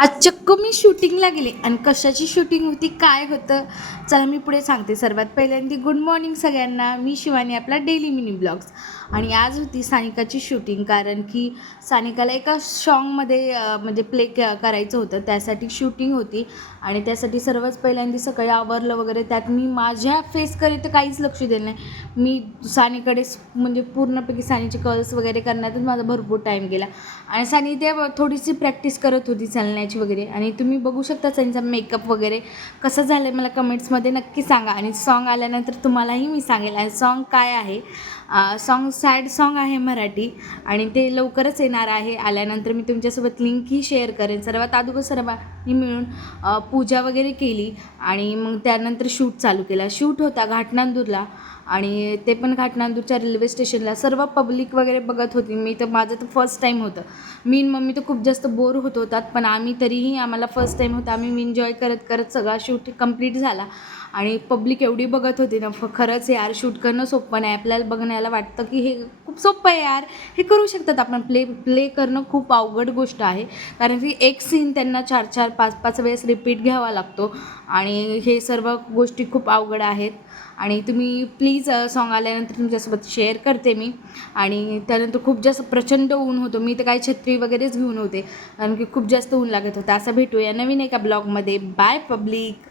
आज चक्क मी शूटिंगला गेले आणि कशाची शूटिंग होती काय होतं चला मी पुढे सांगते. सर्वात पहिल्यांदा गुड मॉर्निंग सगळ्यांना. मी शिवानी, आपला डेली मिनी ब्लॉग्स. आणि आज होती सानिकाची शूटिंग, कारण की सानिकाला एका सॉन्गमध्ये म्हणजे प्ले करायचं होतं, त्यासाठी शूटिंग होती. आणि त्यासाठी सर्वच पहिल्यांदा सकाळी आवरलं वगैरे. त्यात मी माझ्या फेसकडे तर काहीच लक्ष दिलं नाही. मी सानीकडे म्हणजे पूर्णपैकी सानीचे कर्ल्स वगैरे करण्यातच माझा भरपूर टाईम गेला. आणि सानी ते थोडीशी प्रॅक्टिस करत होती चालण्याची वगैरे. आणि तुम्ही बघू शकता त्यांचा मेकअप वगैरे कसं झालं आहे मला कमेंट्समध्ये नक्की सांगा. आणि सॉन्ग आल्यानंतर तुम्हालाही मी सांगेल. आणि सॉन्ग काय आहे, सॉन्ग सॅड सॉन्ग आहे मराठी, आणि ते लवकरच येणार आहे. आल्यानंतर मी तुमच्यासोबत लिंकही शेअर करेन. सर्वात अगोदर सर्वांनी मिळून पूजा वगैरे केली आणि मग त्यानंतर शूट चालू केला. शूट होता घाटनांदूरला, आणि ते पण घाटनांदूरच्या रेल्वे स्टेशनला. सर्व पब्लिक वगैरे बघत होती. मी तर माझं तर फर्स्ट टाईम होतं. मी मम्मी तर खूप जास्त बोर होत होतात, पण आम्हाला फर्स्ट टाईम होता. आम्ही एन्जॉय करत करत सगळा शूट कंप्लीट झाला. आणि पब्लिक एवढी बघत होती ना, खरंच यार शूट करणं सोपं नाही. आपल्याला बघण्याला वाटतं की हे खूप सोपं आहे यार, हे करू शकतात आपण. प्ले करणं खूप अवघड गोष्ट आहे, कारण की एक सीन त्यांना 4-4, 5-5 वेळेस रिपीट घ्यावा लागतो. आणि हे सर्व गोष्टी खूप अवघड आहेत. आणि तुम्ही प्लीज सॉन्ग आल्यानंतर तुमच्यासोबत शेअर करते मी. आणि त्यानंतर खूप जास्त प्रचंड ऊन होतं. मी तर काही छत्री वगैरेच घेऊन होते, कारण की खूप जास्त ऊन लागत होतं. असं भेटूया नवीन एका ब्लॉगमध्ये. By public.